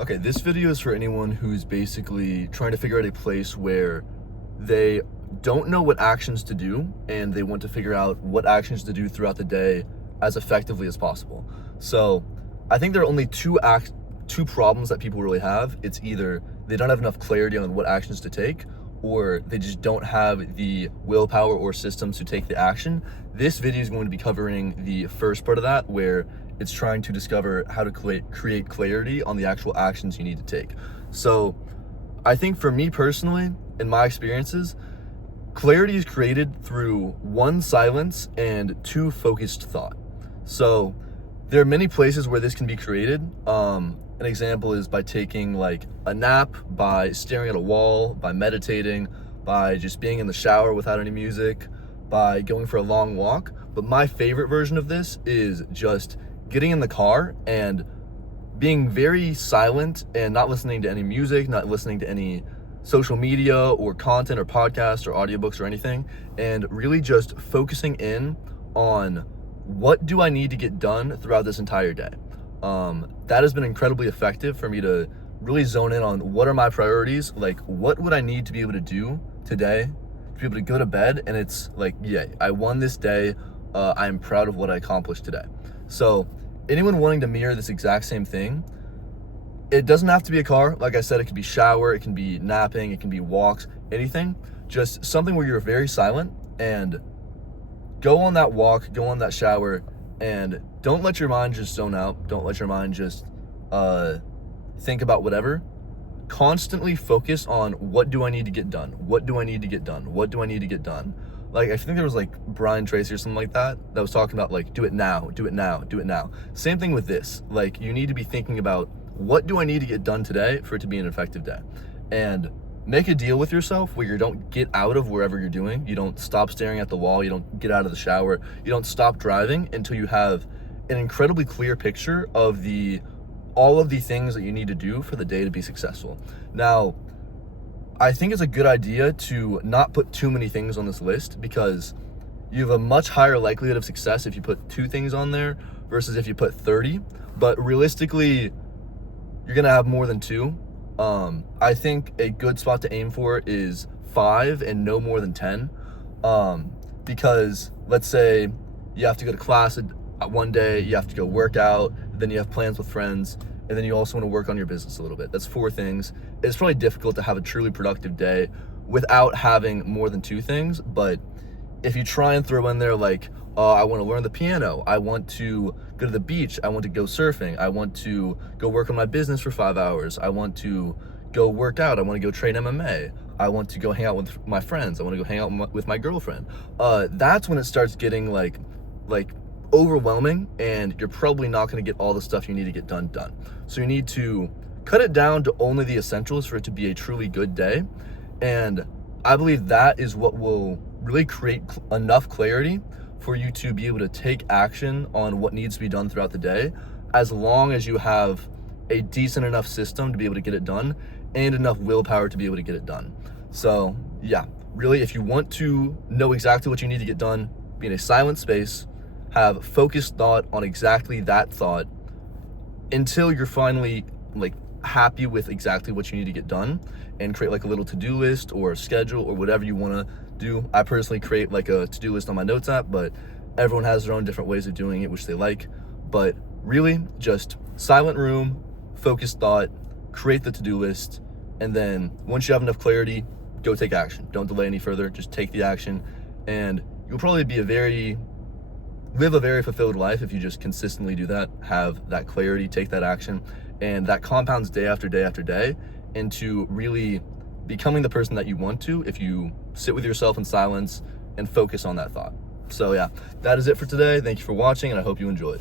Okay, this video is for anyone who's basically trying to figure out a place where they don't know what actions to do and they want to figure out what actions to do throughout the day as effectively as possible. So I think there are only two problems that people really have. It's either they don't have enough clarity on what actions to take, or they just don't have the willpower or systems to take the action. This video is going to be covering the first part of that, where it's trying to discover how to create clarity on the actual actions you need to take. So I think for me personally, in my experiences, clarity is created through 1, silence, and 2, focused thought. So there are many places where this can be created. An example is by taking like a nap, by staring at a wall, by meditating, by just being in the shower without any music, by going for a long walk. But my favorite version of this is just getting in the car and being very silent and not listening to any music, not listening to any social media or content or podcasts or audiobooks or anything, and really just focusing in on what do I need to get done throughout this entire day. That has been incredibly effective for me to really zone in on what are my priorities, like what would I need to be able to do today to be able to go to bed and it's like, yeah, I won this day, I'm proud of what I accomplished today. So anyone wanting to mirror this exact same thing, it doesn't have to be a car. Like I said, it can be shower, it can be napping, it can be walks, anything. Just something where you're very silent and go on that walk, go on that shower, and don't let your mind just zone out. Don't let your mind just think about whatever. Constantly focus on what do I need to get done? What do I need to get done? What do I need to get done? Like, I think there was like Brian Tracy or something like that was talking about like, do it now, do it now, do it now. Same thing with this. Like, you need to be thinking about what do I need to get done today for it to be an effective day? And make a deal with yourself where you don't get out of wherever you're doing. You don't stop staring at the wall. You don't get out of the shower. You don't stop driving until you have an incredibly clear picture of all of the things that you need to do for the day to be successful. Now, I think it's a good idea to not put too many things on this list, because you have a much higher likelihood of success if you put 2 things on there versus if you put 30. But realistically, you're gonna have more than 2. I think a good spot to aim for is 5 and no more than 10. Because let's say you have to go to class one day, you have to go work out, then you have plans with friends, and then you also want to work on your business a little bit. That's 4 things. It's probably difficult to have a truly productive day without having more than 2 things. But if you try and throw in there like, I want to learn the piano, I want to go to the beach, I want to go surfing, I want to go work on my business for 5 hours, I want to go work out, I want to go train MMA, I want to go hang out with my friends, I want to go hang out with my girlfriend. That's when it starts getting like overwhelming, and you're probably not going to get all the stuff you need to get done. So you need to cut it down to only the essentials for it to be a truly good day. And I believe that is what will really create enough clarity for you to be able to take action on what needs to be done throughout the day, as long as you have a decent enough system to be able to get it done and enough willpower to be able to get it done. So yeah, really, if you want to know exactly what you need to get done, be in a silent space, have focused thought on exactly that thought until you're finally like happy with exactly what you need to get done, and create like a little to-do list or a schedule or whatever you want to do. I personally create like a to-do list on my notes app, but everyone has their own different ways of doing it, which they like. But really, just silent room, focused thought, create the to-do list, and then once you have enough clarity, go take action. Don't delay any further, just take the action, and you'll probably live a very fulfilled life if you just consistently do that, have that clarity, take that action, and that compounds day after day after day into really becoming the person that you want to if you sit with yourself in silence and focus on that thought. So yeah, that is it for today. Thank you for watching, and I hope you enjoyed.